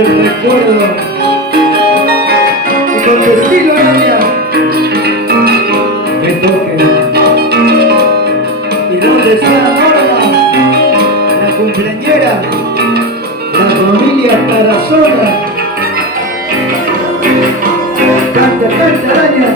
el recuerdo y con tu estilo araña me toque. ¿Y dónde está la Norma, la cumpleañera, la familia Tarazona? Canta, canta araña.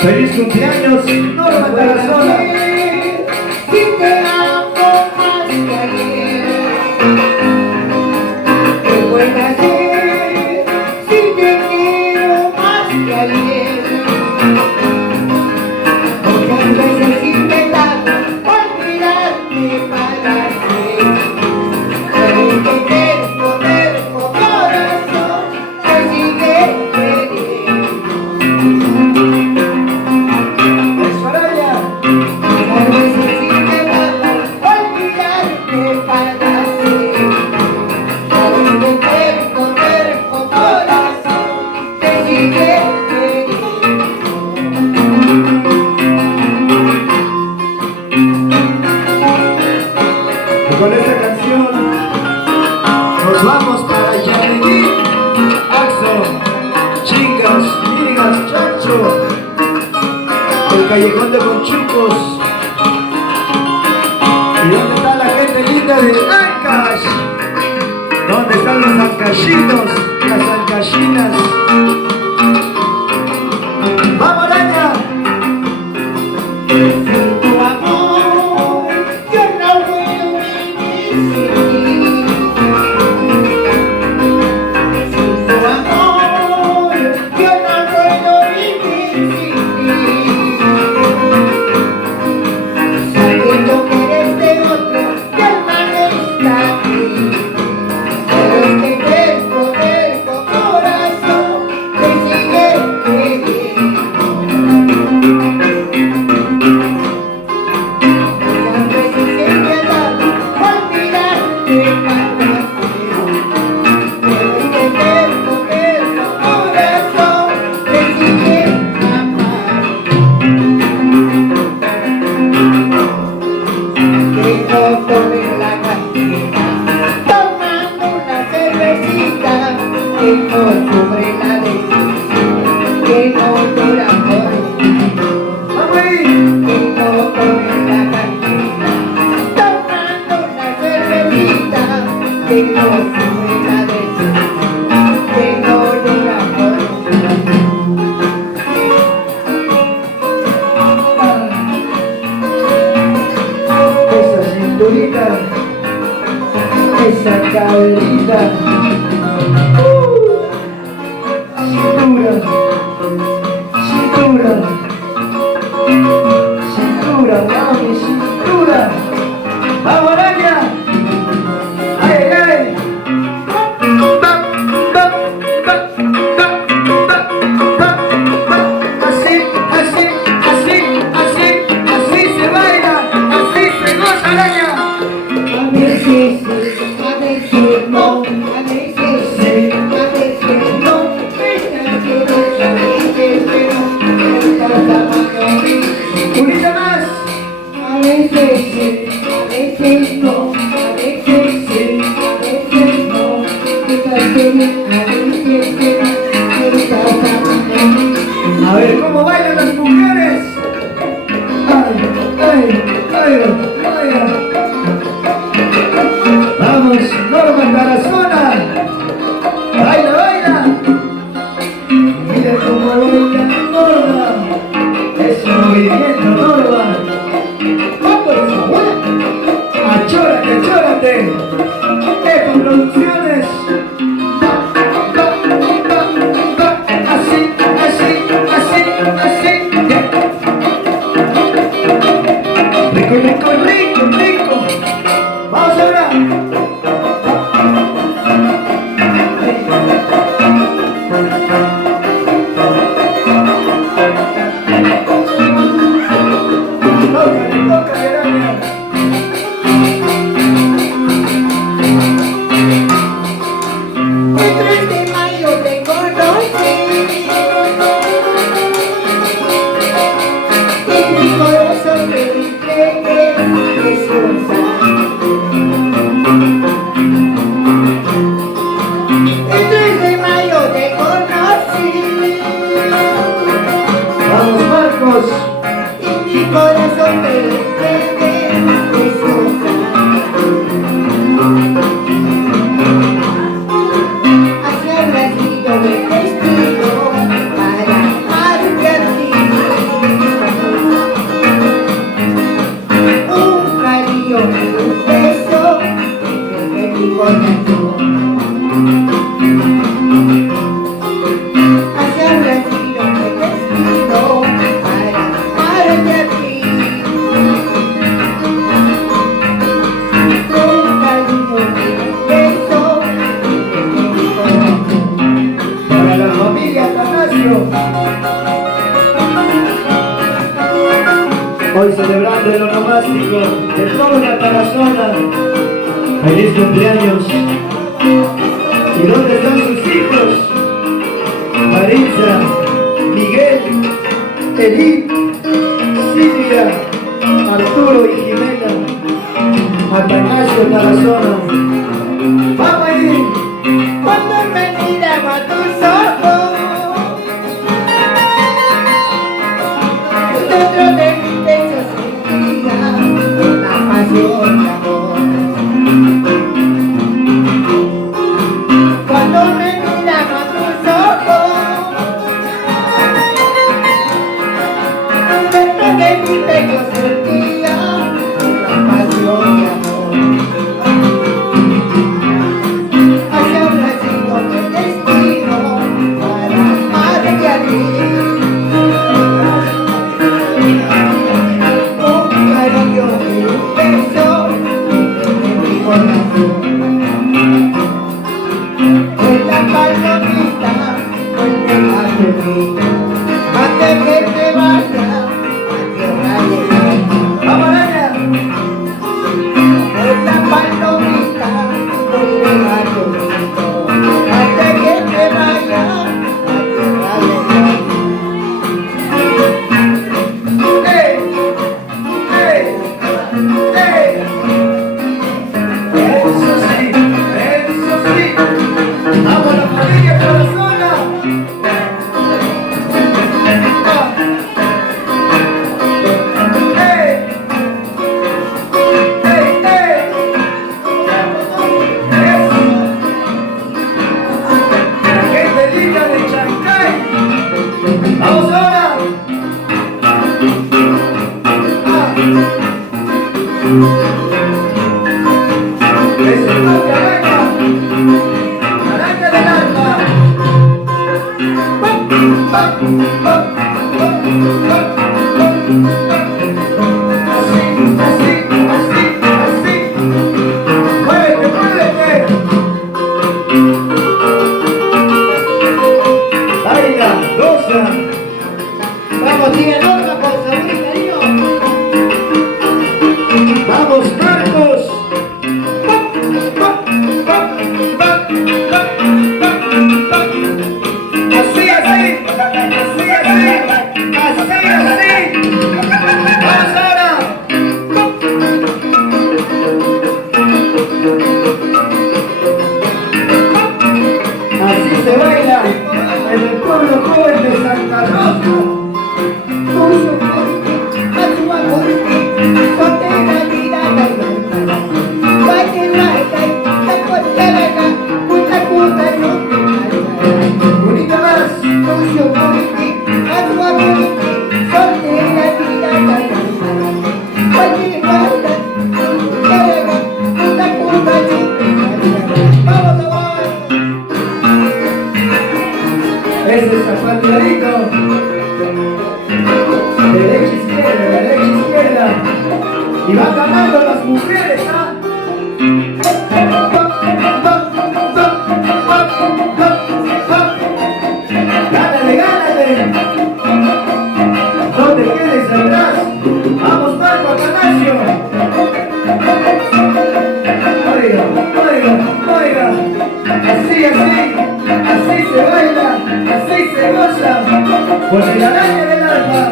Feliz cumpleaños, Norma Tarazona. Si te amo más que ayer, qué buena ser, Callejón de Conchucos. ¿Y dónde está la gente linda de Ancash? ¿Dónde están los ancashitos, las ancashinas? ¡Vamos, araña! Tu amor, yo no puedo vivir sin ti. Sin tu amor, yo no puedo vivir sin ti. Sabiendo que eres de otro, que el mal está aquí. Pero este cuerpo, corazón, te sigue queriendo. Esa cinturita, esa caderita. Cintura, cintura, cintura, mami, cintura. ¡Vamos, araña! ¡Ay, ay! Así, así, así, así, así se baila, así se goza, araña. A veces sí, a veces no, a veces sí, a veces no. Esta quiero saber, pero esta tamaño. Unita más. A veces sí, a veces no, a veces sí, a veces no. Esta quiero, a veces quiero, esta tamaño. A ver cómo bailan las mujeres. Ay, ay, ay, ay. Vamos, Norma Tarazona. Baila, baila. Mira cómo baila Norma. Es un movimiento, Norma. Vamos, achórate, achórate. Epa Producciones. Así, así, así, así. Rico, rico, rico, rico. Vamos ahora. Tócale, tócale, araña. El 3 de mayo te conocí. En mi corazón te entregué, preciosa. El 3 de mayo te conocí. Vamos, Marcos. En mi corazón te entregué, preciosa. Hacia el vacío del destino para amarte a ti. Un cariño y un beso entre mi corazón. Hacia el vacío del destino para amarte a ti. Un cariño y un beso entre mi corazón. Para la familia Atanasio. Hoy celebrando el onomástico de toda la Tarazona. Feliz cumpleaños. ¿Y dónde están sus hijos? Maritza, Miguel, Edith, Silvia, Arturo y Jimena. Atanasio Tarazona. ¡Vamos ahí! Cuando me miraba a tus ojos, Dentro de mi pecho sentía una pasión de amor. Cuando me miraban tus ojos, dentro de mi pecho sentía una pasión de amor. Hacia un racimo de destino para amarte a ti. Un cariño y un beso de mi corazón. Esta palomita vuelve a dormir antes que te vaya a tierra lejana. ¡Vamos, araña! Esta palomita vuelve a dormir antes que te vaya a tierra lejana. ¡Ey! ¡Ey! ¡Ey! Eso sí, eso sí. ¡Vamos la familia por la zona! ¡Ey! ¡Ey! ¡Ey! ¡Eso! La gente linda de Chancay. ¡Vamos ahora! ¡Es el toque, araña! ¡Araña del alma! Así, así, así, así. ¡Muévete, muévete! Baila, goza. Vamos, tía Norma, con sabor y cariño. ¡Vamos, Marcos! Así, así, así, así, así, así. ¡Vamos ahora! Así se baila en el pueblo joven de Santa Rosa. Mucho fuerte, a tu amor, ponte la vida de la baile, baile, la cortera, puta, puta, no te Bonita más. mucho fuerte, a tu amor, ponte la vida de la baile, baile, cortera, puta, puta, no te vamos a bailar. Ese es zapateadito. Derecha, izquierda. Y van ganando las mujeres, ¿ah? Gánale, gánale. No te quedes atrás. Vamos, Marco Atanasio. Oiga, oiga, oiga. Así, así. Así se baila. Así se goza. Por el araña del alma.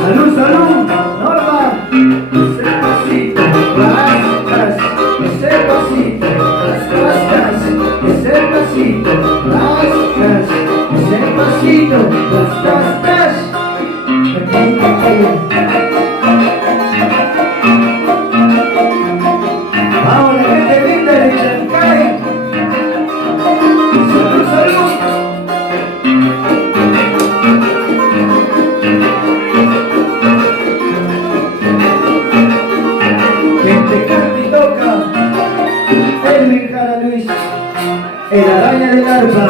Salud, salud, Norma. Ese pasito, rascas. Ese pasito, rascas. Ese pasito, rascas. Ese pasito, rascas. Vamos, la gente linda de Chancay. Salud, salud. Gente canta y toca. Elvin Jara Luis, el araña del arpa.